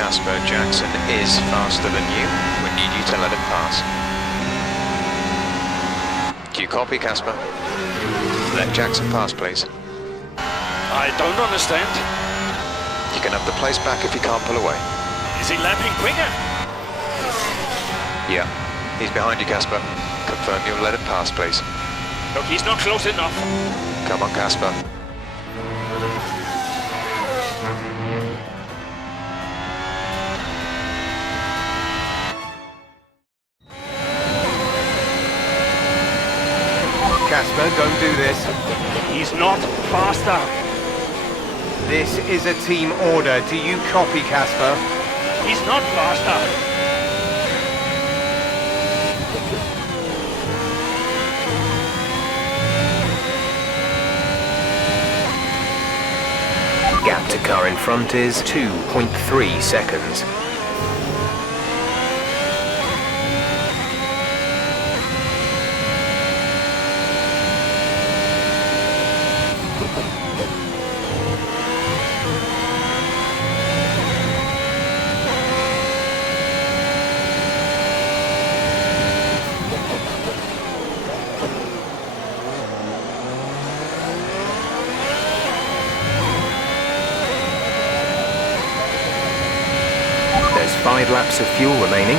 Casper, Jackson is faster than you. We need you to let him pass. Do you copy, Casper? Let Jackson pass, please. I don't understand. You can have the place back if you can't pull away. Is he lapping quicker? Yeah, he's behind you, Casper. Confirm you'll let him pass, please. Look, he's not close enough. Come on, Casper. Casper, don't do this. He's not faster. This is a team order. Do you copy, Casper? He's not faster. Gap to car in front is 2.3 seconds. There's 5 laps of fuel remaining.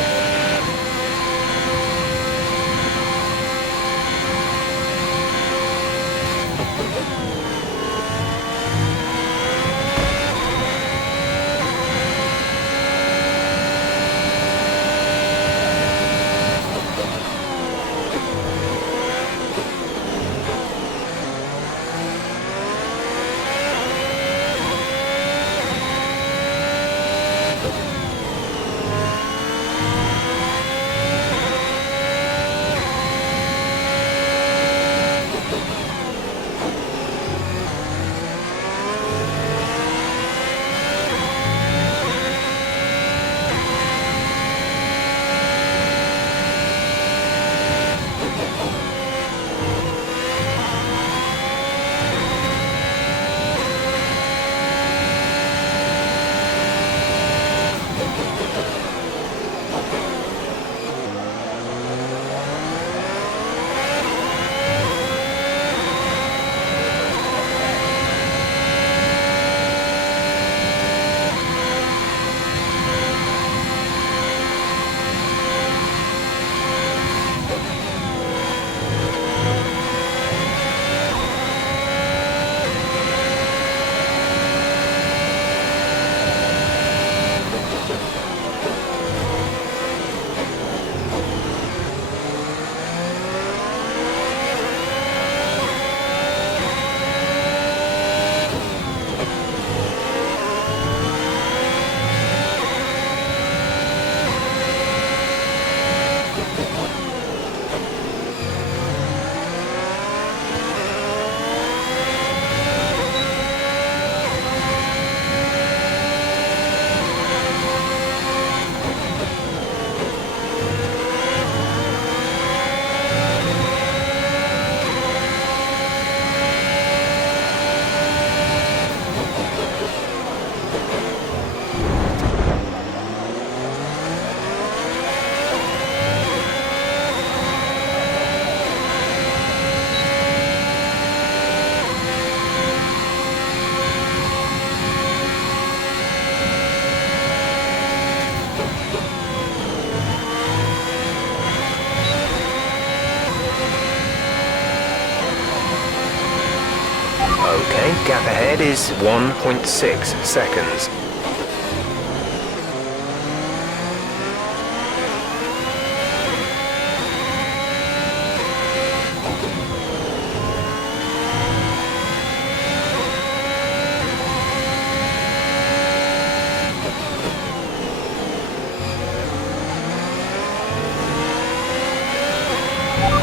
Okay, gap ahead is 1.6 seconds.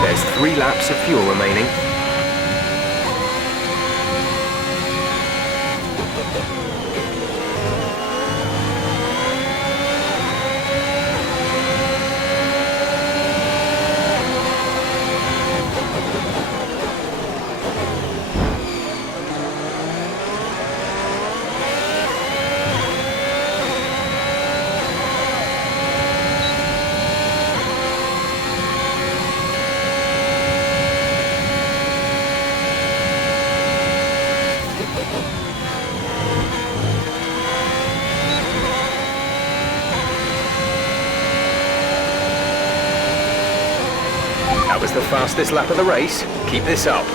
There's 3 laps of fuel remaining. was the fastest lap of the race. Keep this up.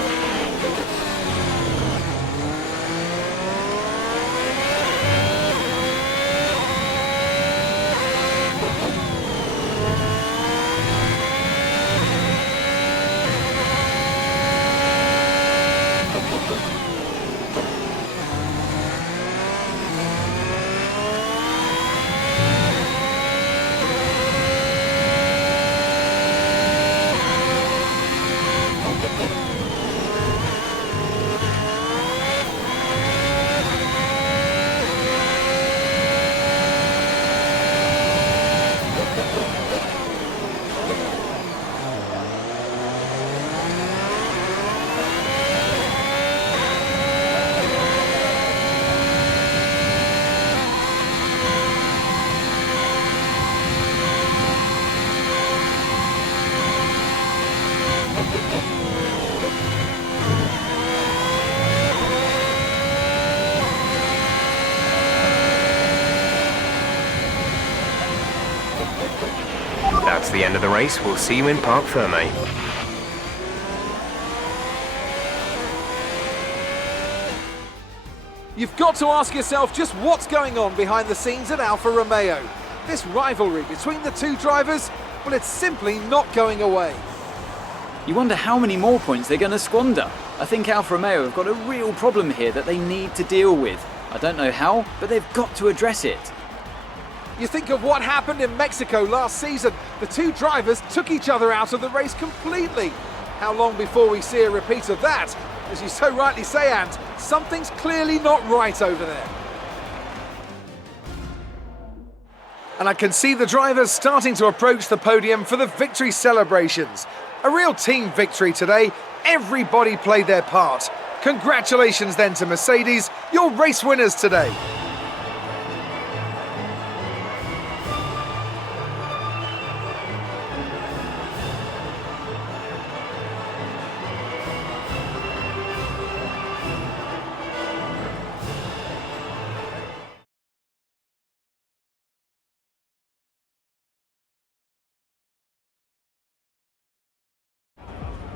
That's the end of the race. We'll see you in Parc Ferme. You've got to ask yourself just what's going on behind the scenes at Alfa Romeo. This rivalry between the two drivers, well, it's simply not going away. You wonder how many more points they're going to squander. I think Alfa Romeo have got a real problem here that they need to deal with. I don't know how, but they've got to address it. You think of what happened in Mexico last season. The two drivers took each other out of the race completely. How long before we see a repeat of that? As you so rightly say, Ant, something's clearly not right over there. And I can see the drivers starting to approach the podium for the victory celebrations. A real team victory today. Everybody played their part. Congratulations then to Mercedes, your race winners today.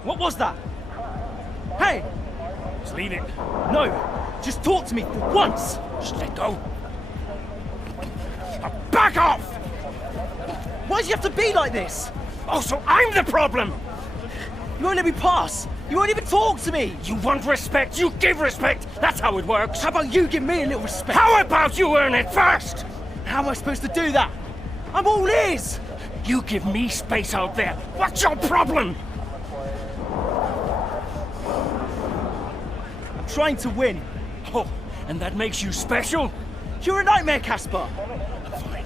What was that? Hey! Just leave it. No! Just talk to me for once! Just let go. Now back off! Why do you have to be like this? Oh, so I'm the problem! You won't let me pass! You won't even talk to me! You want respect, you give respect! That's how it works! How about you give me a little respect? How about you earn it first? How am I supposed to do that? I'm all ears! You give me space out there. What's your problem? I'm trying to win. Oh, and that makes you special? You're a nightmare, Casper! Fine.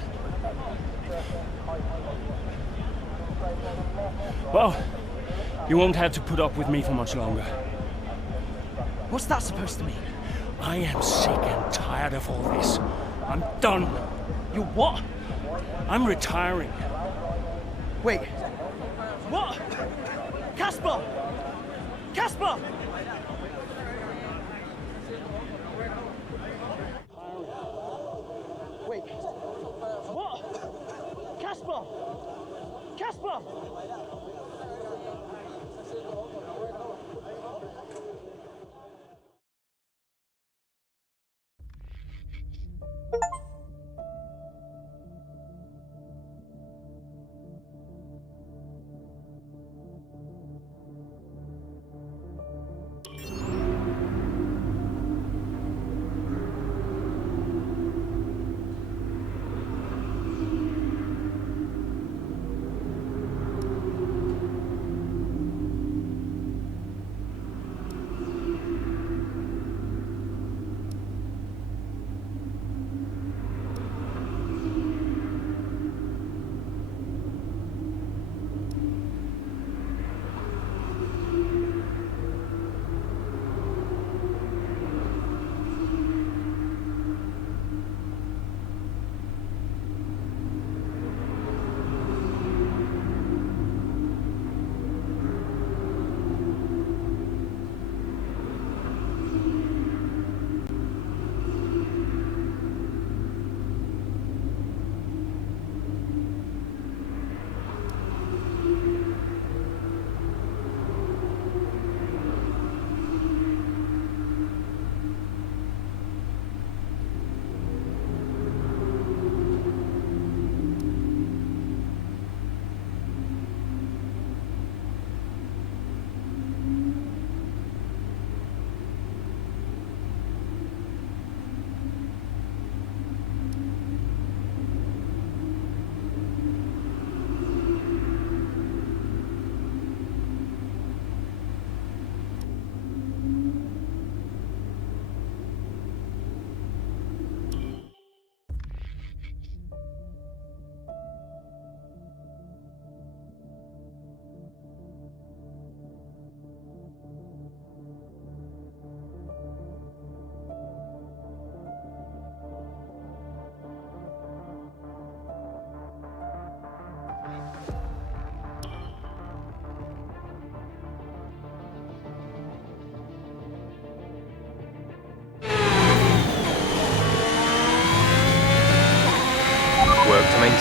Well, you won't have to put up with me for much longer. What's that supposed to mean? I am sick and tired of all this. I'm done. You're what? I'm retiring. Wait. What? Casper! Casper! Wait. What? Casper! Casper!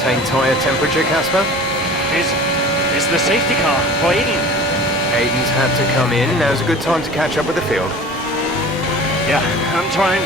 maintain tyre temperature, Casper? Is the safety car for Aiden? Aiden's had to come in. Now's a good time to catch up with the field. Yeah, I'm trying.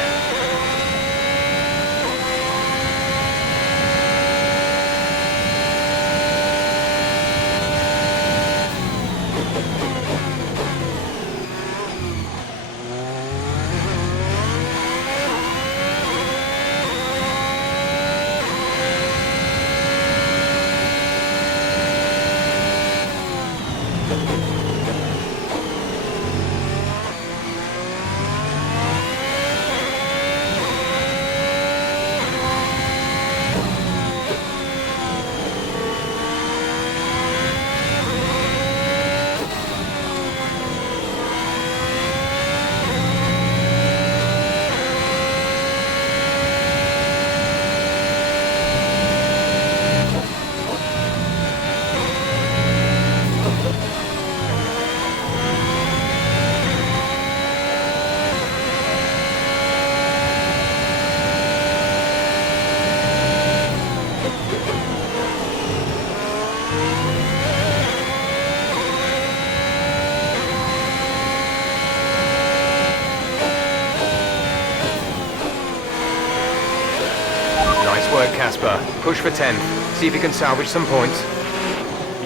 Nice work, Casper. Push for 10th. See if you can salvage some points.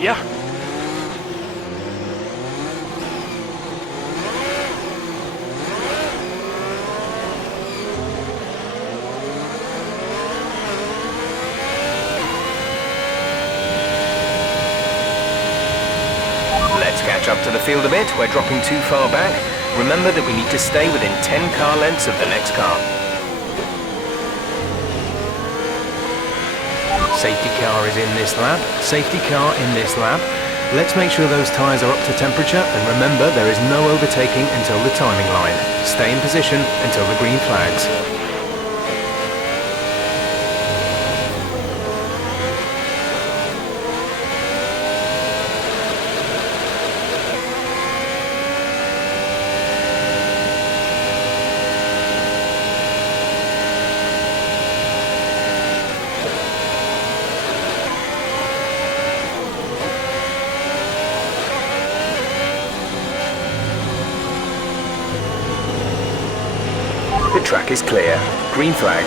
Yeah. Let's catch up to the field a bit. We're dropping too far back. Remember that we need to stay within 10 car lengths of the next car. Safety car is in this lap. Safety car in this lap. Let's make sure those tyres are up to temperature, and remember there is no overtaking until the timing line. Stay in position until the green flags. The track is clear. Green flag.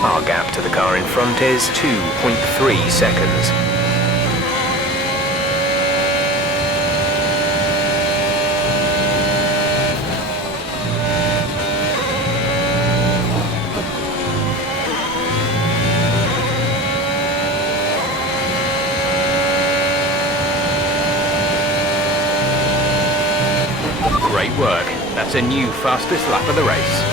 Our gap to the car in front is 2.3 seconds. Great work. That's a new fastest lap of the race.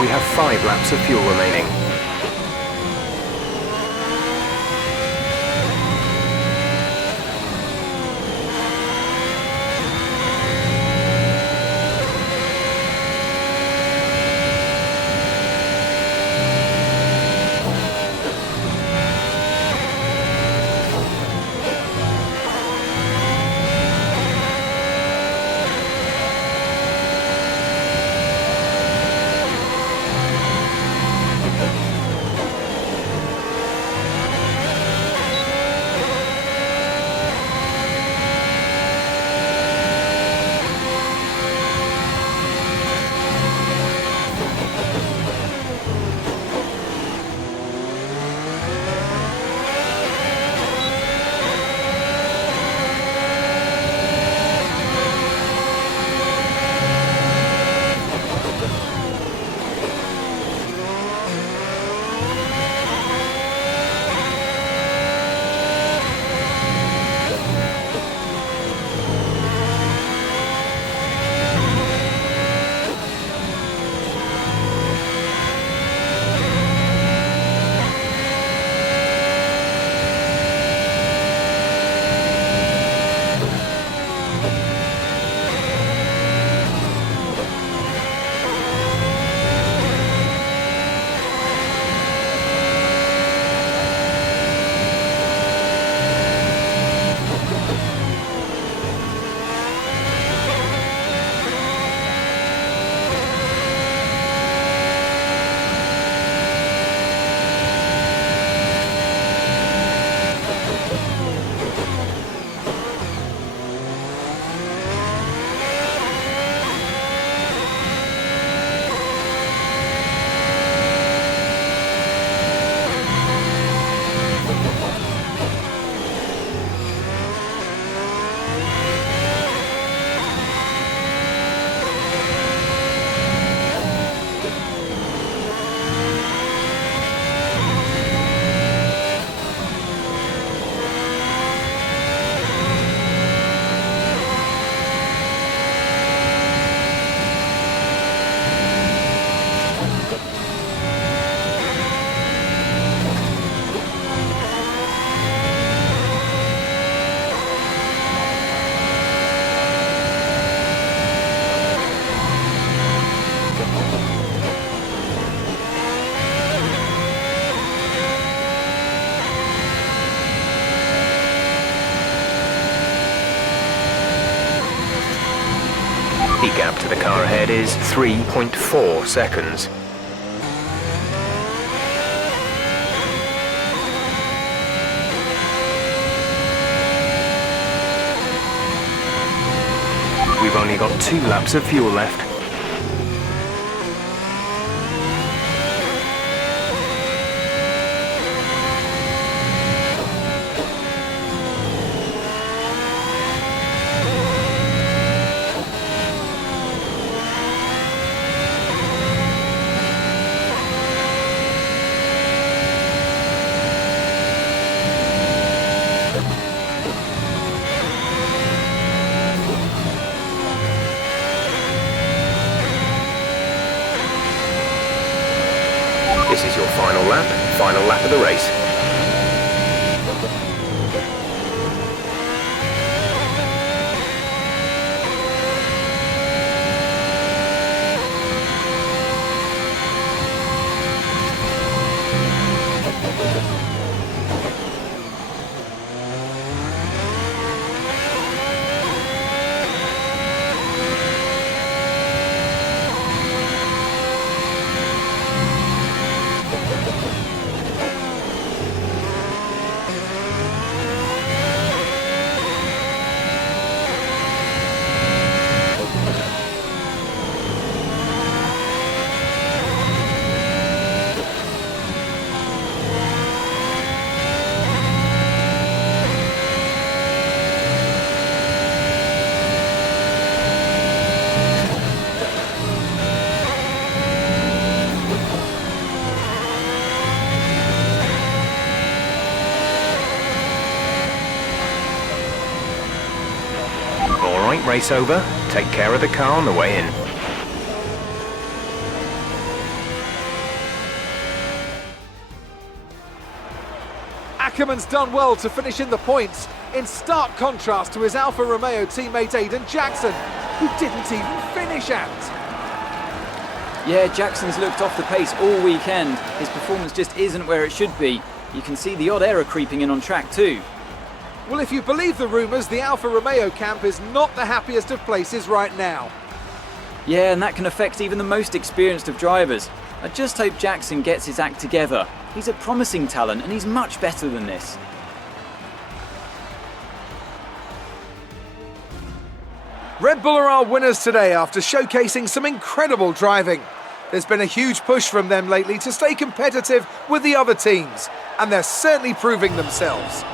We have 5 laps of fuel remaining. The gap to the car ahead is 3.4 seconds. We've only got 2 laps of fuel left. Final lap of the race. Alright, race over. Take care of the car on the way in. Ackerman's done well to finish in the points, in stark contrast to his Alfa Romeo teammate Aiden Jackson, who didn't even finish out. Yeah, Jackson's looked off the pace all weekend. His performance just isn't where it should be. You can see the odd error creeping in on track too. Well, if you believe the rumours, the Alfa Romeo camp is not the happiest of places right now. Yeah, and that can affect even the most experienced of drivers. I just hope Jackson gets his act together. He's a promising talent and he's much better than this. Red Bull are our winners today after showcasing some incredible driving. There's been a huge push from them lately to stay competitive with the other teams, and they're certainly proving themselves.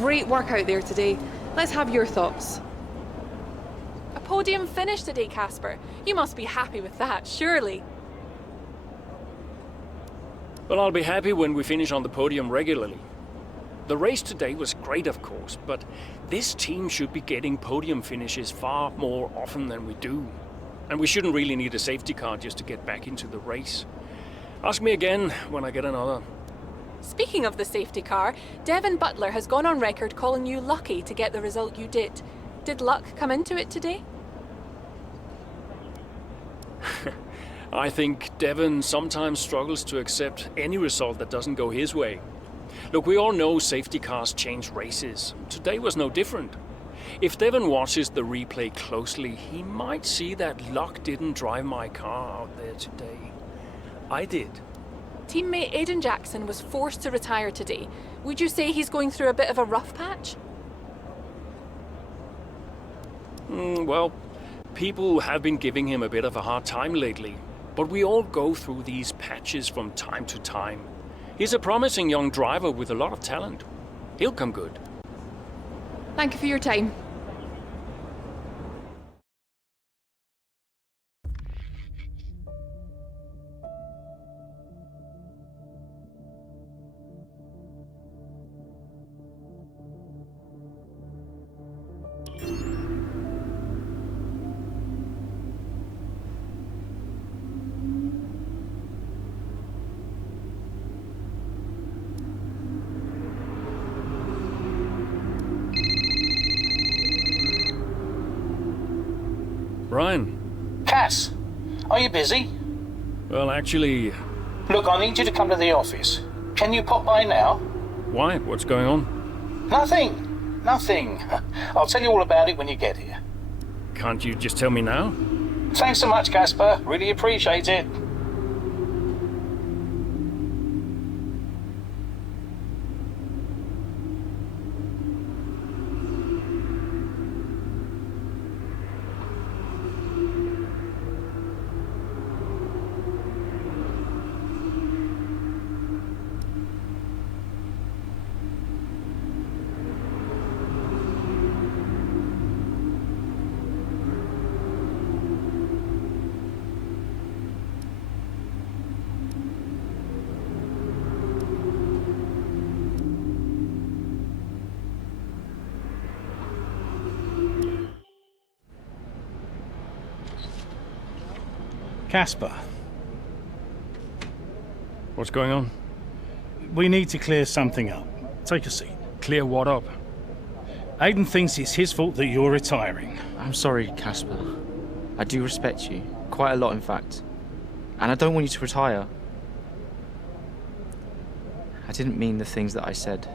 Great work out there today. Let's have your thoughts. A podium finish today, Casper. You must be happy with that, surely. Well, I'll be happy when we finish on the podium regularly. The race today was great, of course, but this team should be getting podium finishes far more often than we do. And we shouldn't really need a safety car just to get back into the race. Ask me again when I get another. Speaking of the safety car, Devin Butler has gone on record calling you lucky to get the result you did. Did luck come into it today? I think Devin sometimes struggles to accept any result that doesn't go his way. Look, we all know safety cars change races. Today was no different. If Devin watches the replay closely, he might see that luck didn't drive my car out there today. I did. Teammate Aiden Jackson was forced to retire today. Would you say he's going through a bit of a rough patch? Well, people have been giving him a bit of a hard time lately. But we all go through these patches from time to time. He's a promising young driver with a lot of talent. He'll come good. Thank you for your time. Brian. Cass, are you busy? Well, actually... Look, I need you to come to the office. Can you pop by now? Why? What's going on? Nothing. Nothing. I'll tell you all about it when you get here. Can't you just tell me now? Thanks so much, Casper. Really appreciate it. Casper, What's going on? we need to clear something up. Take a seat. Clear what up? Aiden thinks it's his fault that you're retiring. I'm sorry, Casper. I do respect you. Quite a lot, in fact. And I don't want you to retire. I didn't mean the things that I said.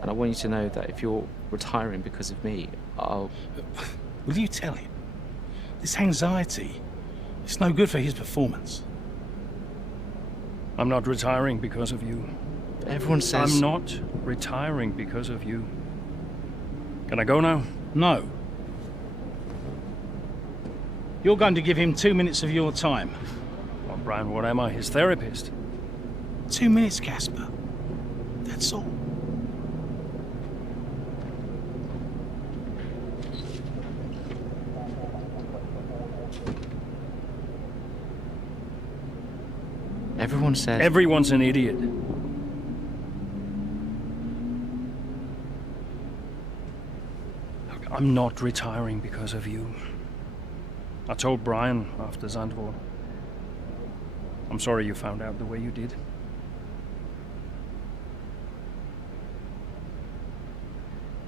And I want you to know that if you're retiring because of me, I'll... Will you tell him? This anxiety, it's no good for his performance. I'm not retiring because of you. Everyone says... I'm not retiring because of you. Can I go now? No. You're going to give him 2 minutes of your time. Well, Brian, what am I? His therapist? 2 minutes, Casper. That's all. Everyone says... Everyone's an idiot. Look, I'm not retiring because of you. I told Brian after Zandvoort. I'm sorry you found out the way you did.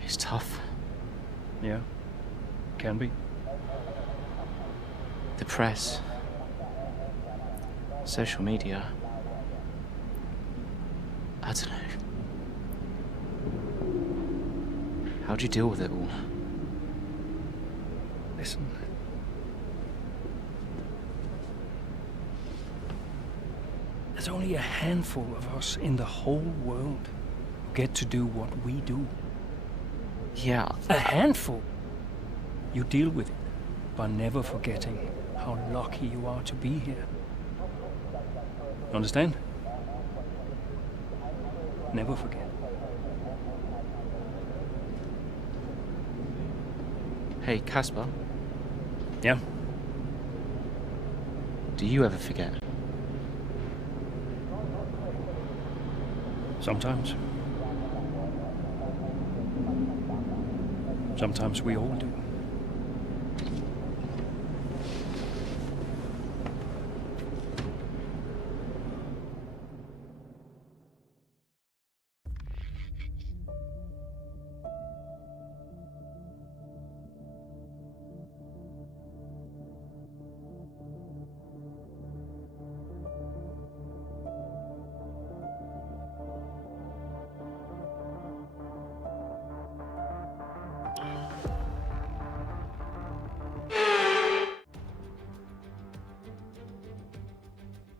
It's tough. Yeah, can be. The press. Social media. I don't know. How'd you deal with it all? Listen. There's only a handful of us in the whole world who get to do what we do. Yeah. A handful. You deal with it by never forgetting how lucky you are to be here. Understand? Never forget. Hey, Casper. Yeah? Do you ever forget? Sometimes. Sometimes we all do.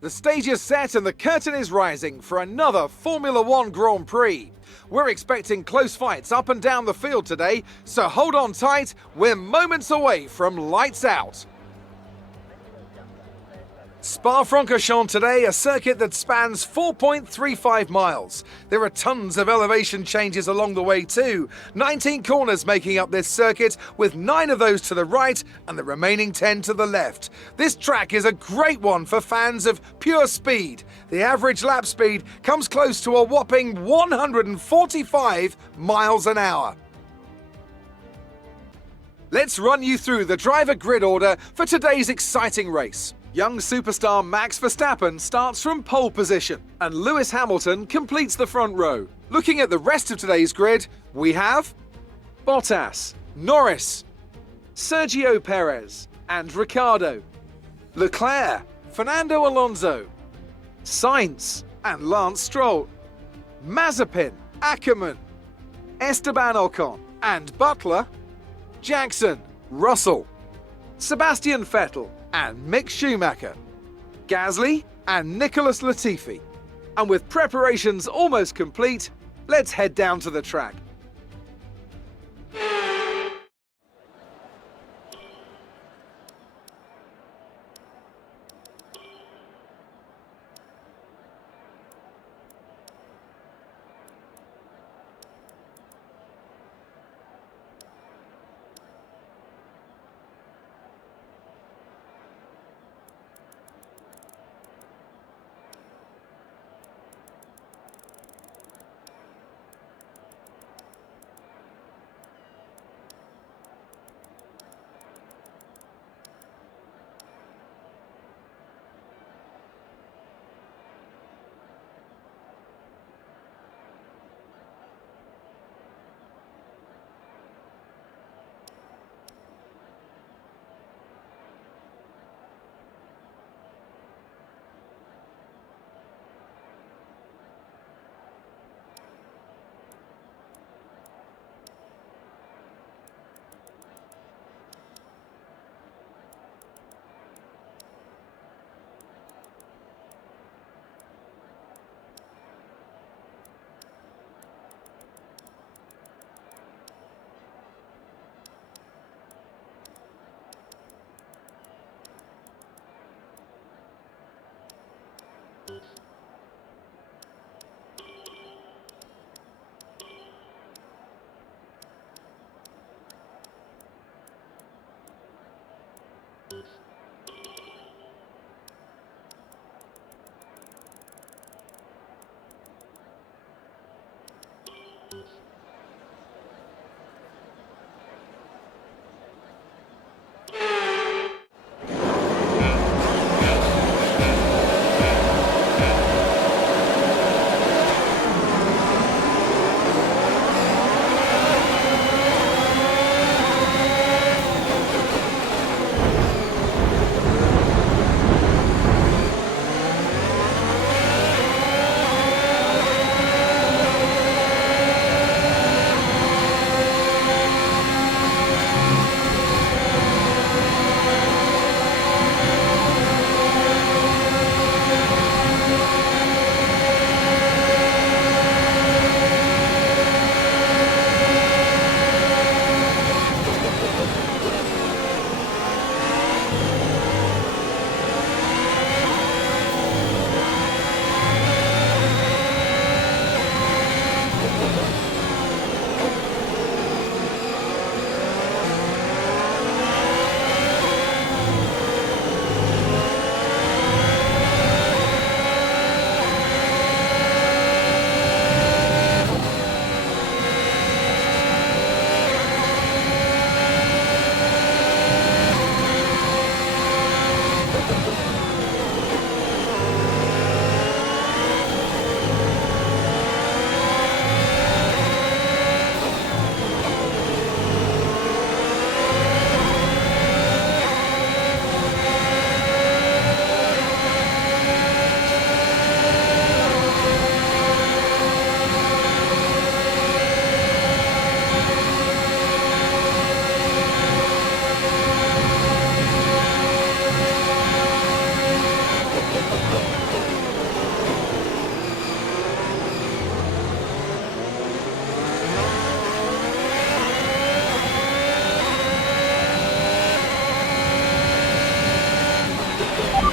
The stage is set and the curtain is rising for another Formula One Grand Prix. We're expecting close fights up and down the field today, so hold on tight, we're moments away from lights out. Spa-Francorchamps today, a circuit that spans 4.35 miles. There are tons of elevation changes along the way too. 19 corners making up this circuit, with 9 of those to the right and the remaining 10 to the left. This track is a great one for fans of pure speed. The average lap speed comes close to a whopping 145 miles an hour. Let's run you through the driver grid order for today's exciting race. Young superstar Max Verstappen starts from pole position, and Lewis Hamilton completes the front row. Looking at the rest of today's grid, we have Bottas, Norris, Sergio Perez, and Ricciardo, Leclerc, Fernando Alonso, Sainz, and Lance Stroll, Mazepin, Ackermann, Esteban Ocon, and Butler, Jackson, Russell, Sebastian Vettel, and Mick Schumacher, Gasly, and Nicholas Latifi. And with preparations almost complete, let's head down to the track.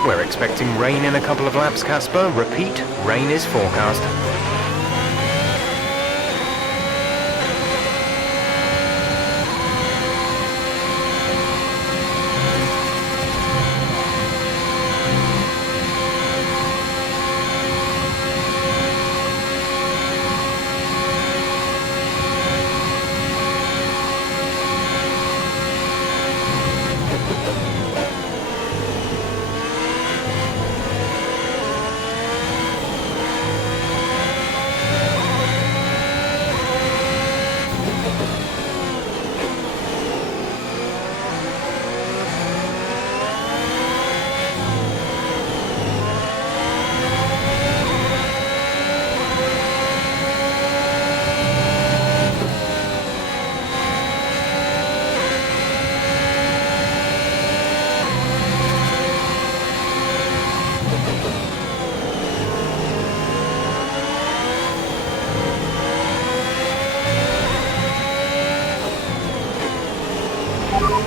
We're expecting rain in a couple of laps, Casper. Repeat, rain is forecast.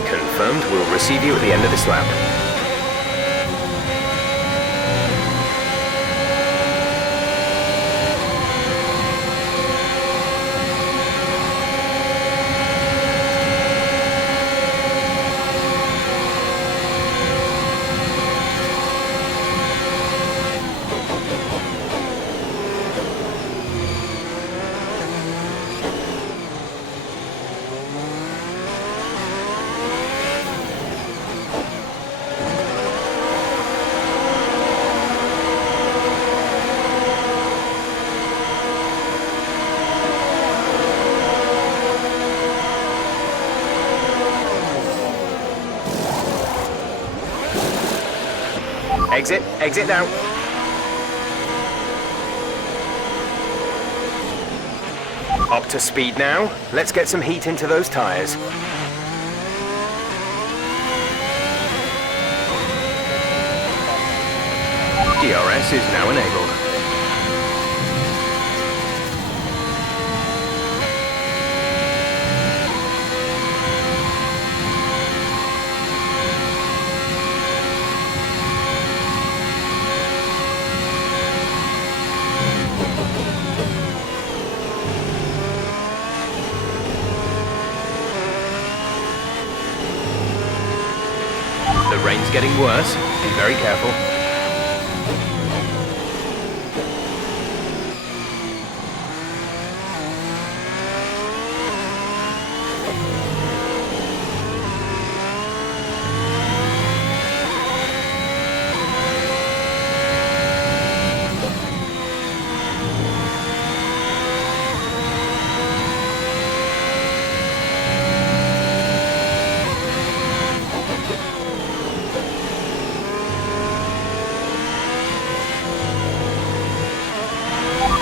Confirmed, we'll receive you at the end of this lap. Exit now. Up to speed now. Let's get some heat into those tyres. DRS is now enabled. The rain getting worse. Be very careful.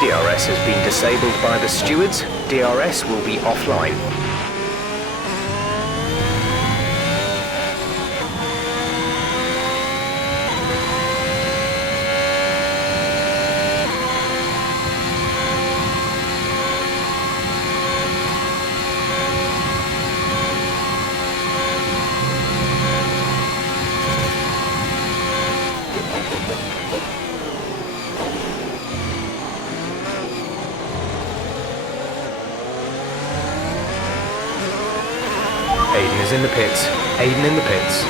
DRS has been disabled by the stewards. DRS will be offline. Aiden is in the pits. Aiden in the pits.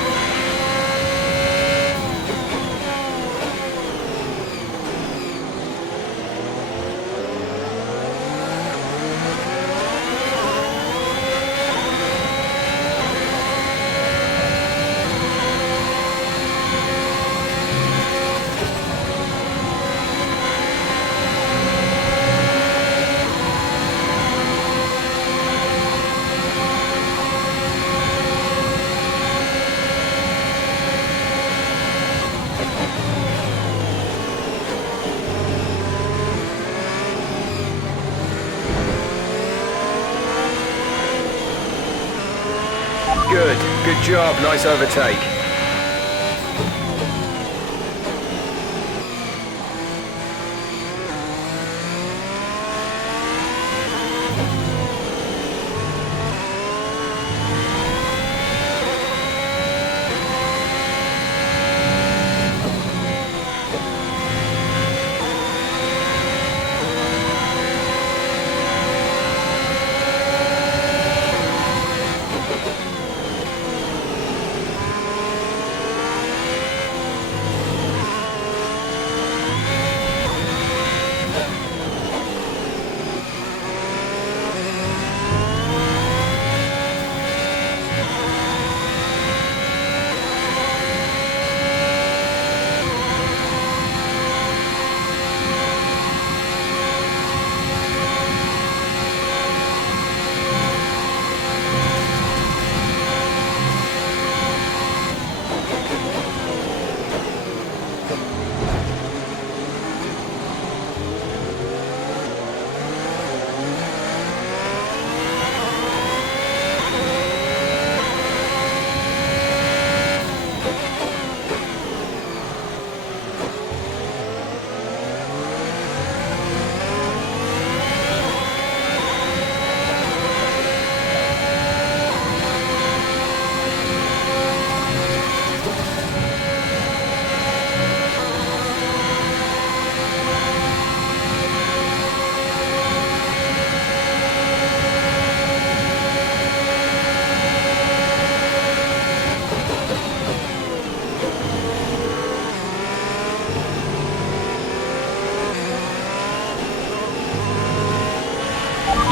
Good job, nice overtake.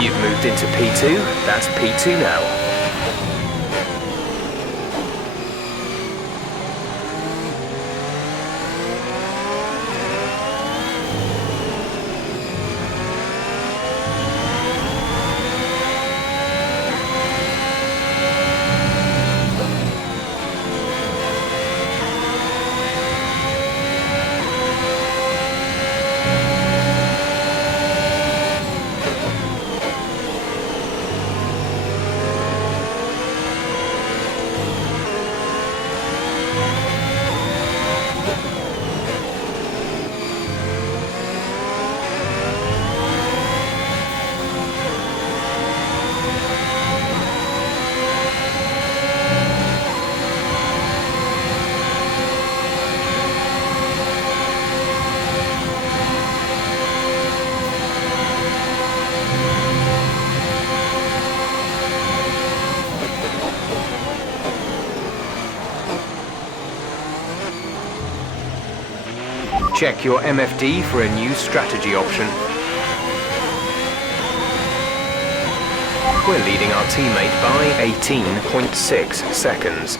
You've moved into P2, that's P2 now. Check your MFD for a new strategy option. We're leading our teammate by 18.6 seconds.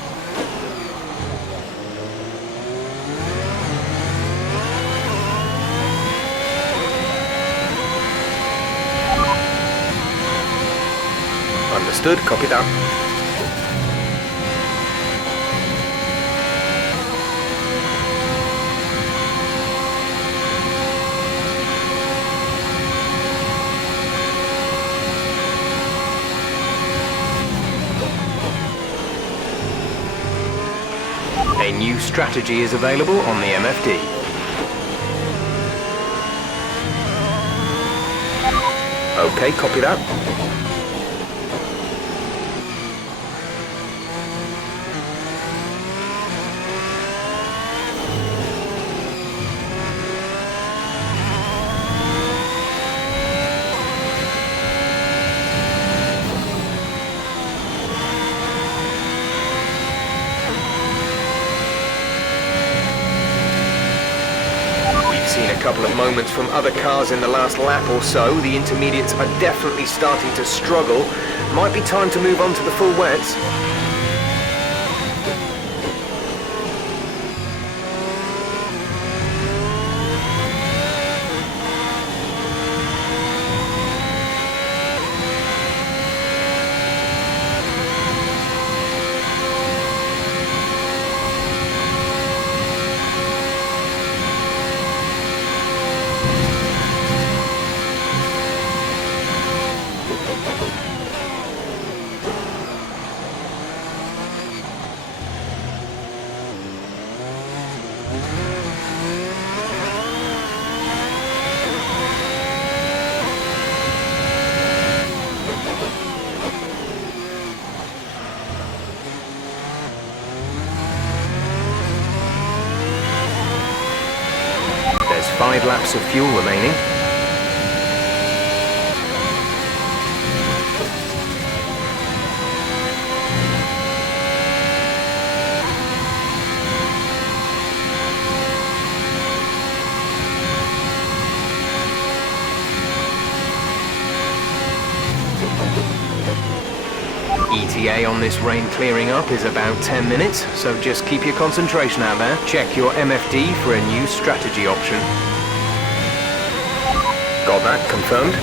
Understood, copy that. A new strategy is available on the MFD. Okay, copy that. Seen a couple of moments from other cars in the last lap or so. The intermediates are definitely starting to struggle. Might be time to move on to the full wets. There's 5 laps of fuel remaining. ETA on this rain clearing up is about 10 minutes, so just keep your concentration out there. Check your MFD for a new strategy option. Got that, confirmed.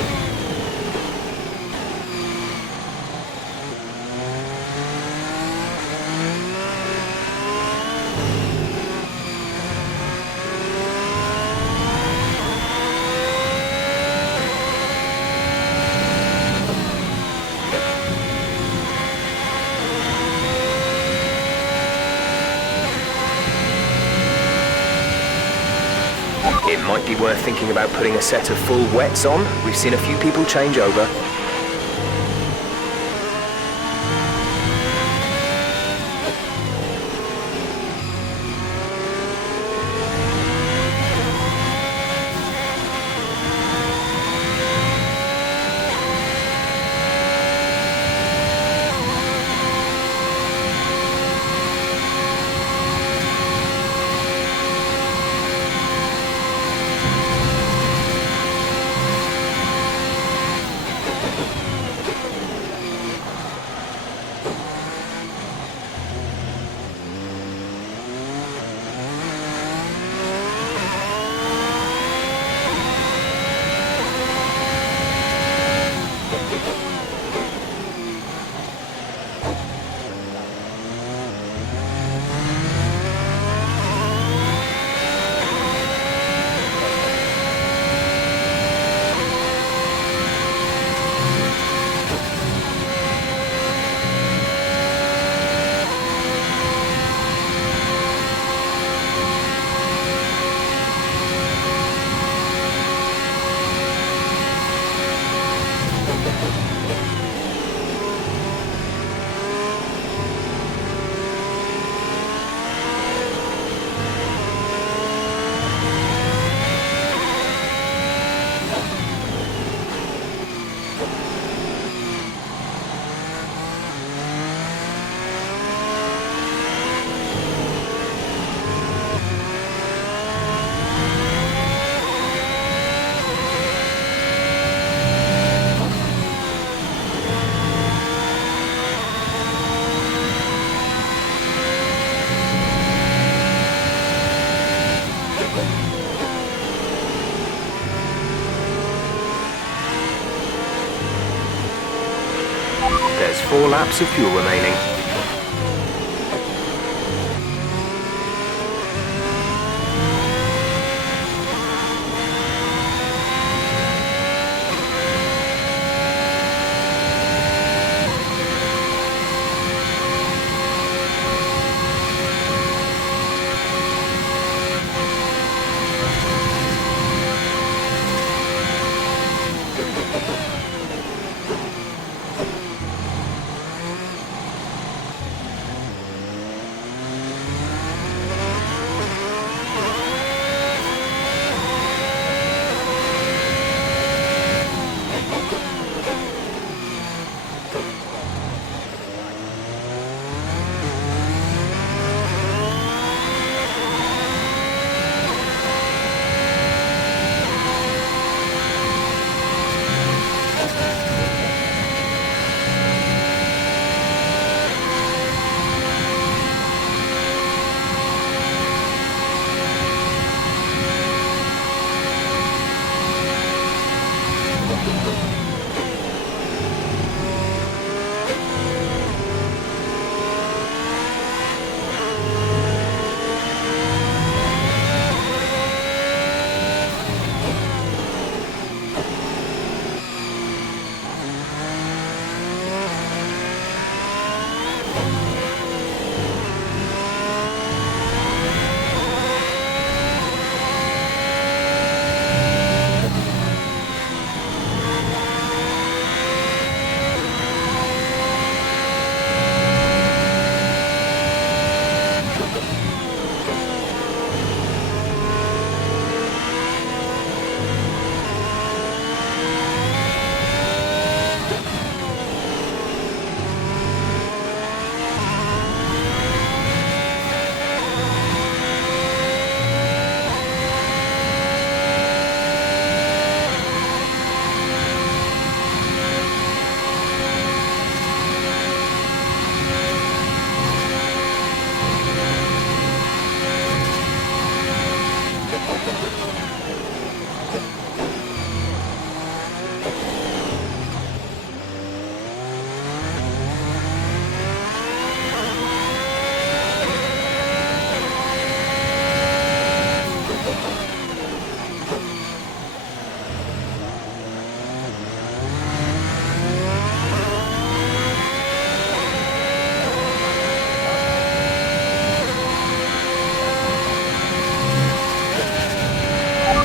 It might be worth thinking about putting a set of full wets on. We've seen a few people change over. laps of fuel remaining.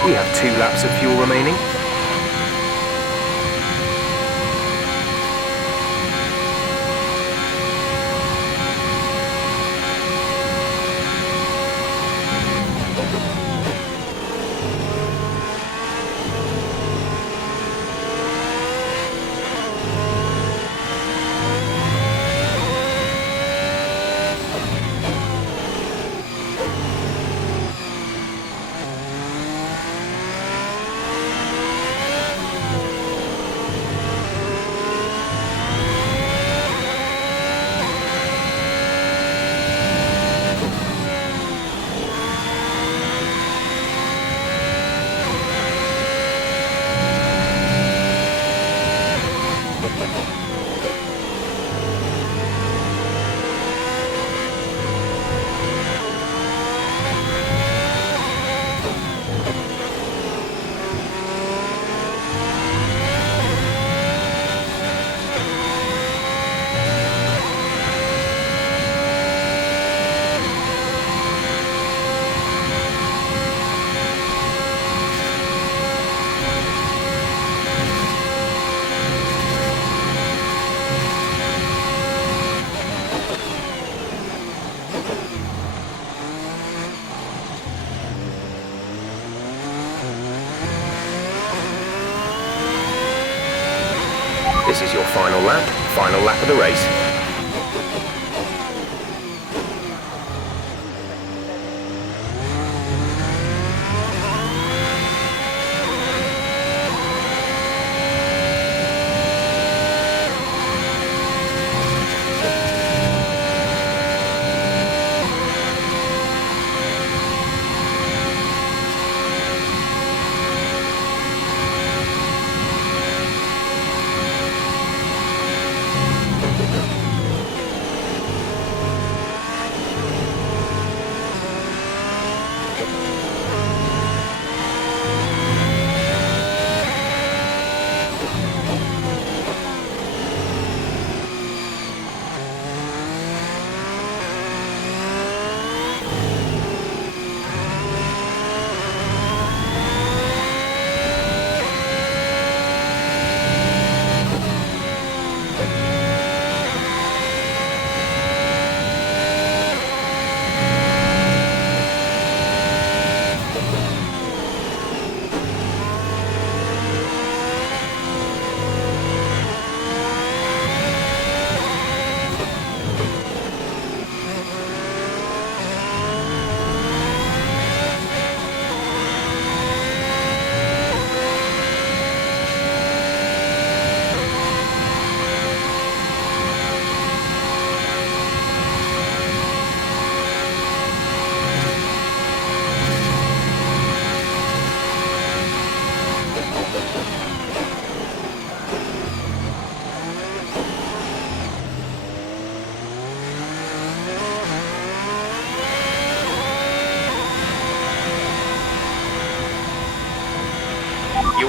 We have 2 laps of fuel remaining. This is your final lap of the race.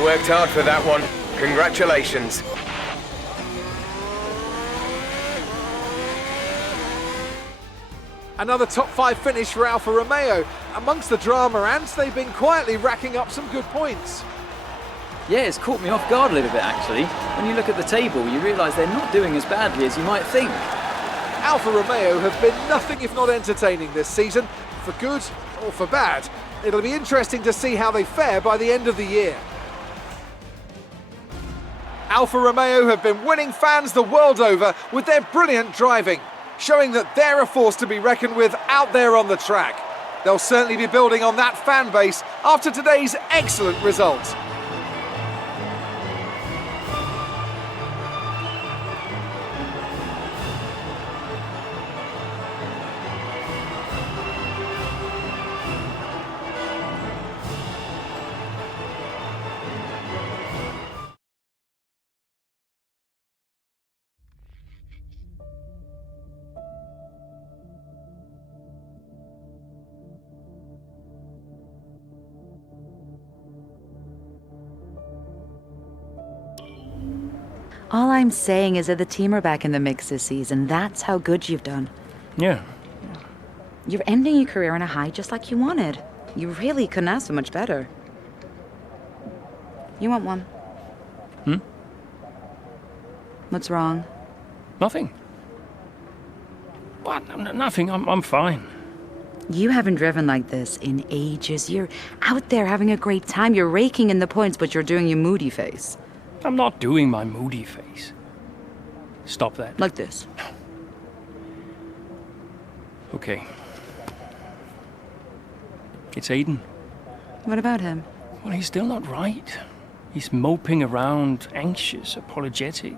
You worked hard for that one. Congratulations. Another top 5 finish for Alfa Romeo. Amongst the drama, and they've been quietly racking up some good points. Yeah, it's caught me off guard a little bit actually. When you look at the table, you realise they're not doing as badly as you might think. Alfa Romeo have been nothing if not entertaining this season, for good or for bad. It'll be interesting to see how they fare by the end of the year. Alfa Romeo have been winning fans the world over with their brilliant driving, showing that they're a force to be reckoned with out there on the track. They'll certainly be building on that fan base after today's excellent result. All I'm saying is that the team are back in the mix this season. That's how good you've done. Yeah. You're ending your career on a high just like you wanted. You really couldn't ask for much better. You want one? What's wrong? Nothing. What? Nothing. I'm fine. You haven't driven like this in ages. You're out there having a great time. You're raking in the points, but you're doing your moody face. I'm not doing my moody face. Stop that. Like this. Okay. It's Aiden. What about him? Well, he's still not right. He's moping around, anxious, apologetic.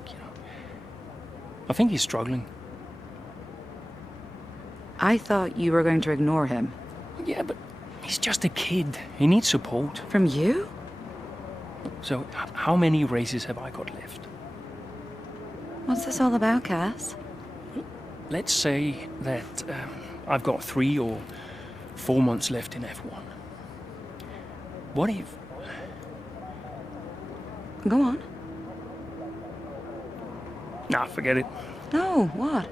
I think he's struggling. I thought you were going to ignore him. Yeah, but he's just a kid. He needs support. From you? So, how many races have I got left? What's this all about, Cass? Let's say that I've got 3 or 4 months left in F1. What if... Go on. Nah, forget it. No, what?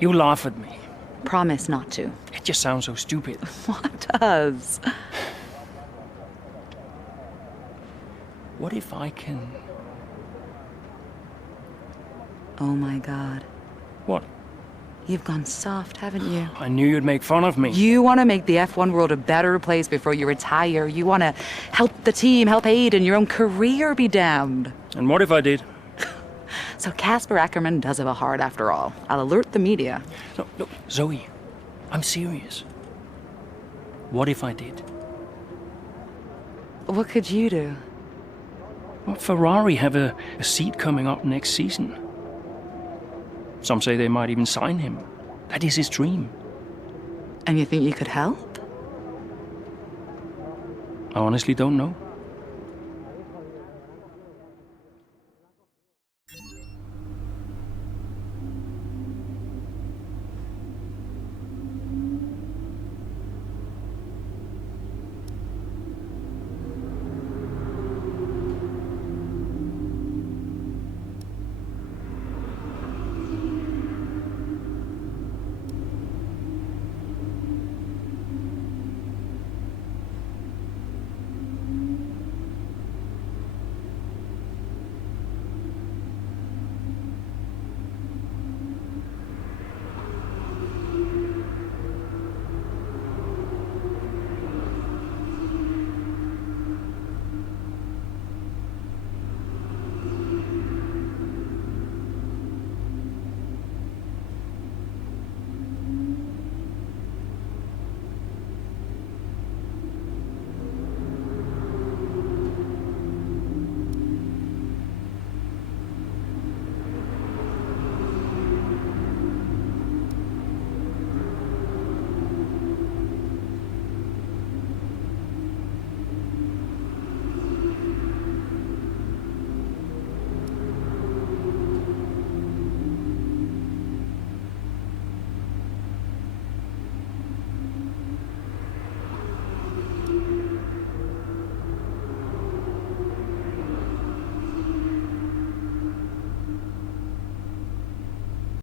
You laugh at me. Promise not to. It just sounds so stupid. What does? What if I can... Oh my God. What? You've gone soft, haven't you? I knew you'd make fun of me. You want to make the F1 world a better place before you retire. You want to help the team, help Aiden, your own career be damned. And what if I did? So Casper Ackerman does have a heart after all. I'll alert the media. No, look, Zoe, I'm serious. What if I did? What could you do? Well, Ferrari have a seat coming up next season. Some say they might even sign him. That is his dream. And you think you could help? I honestly don't know.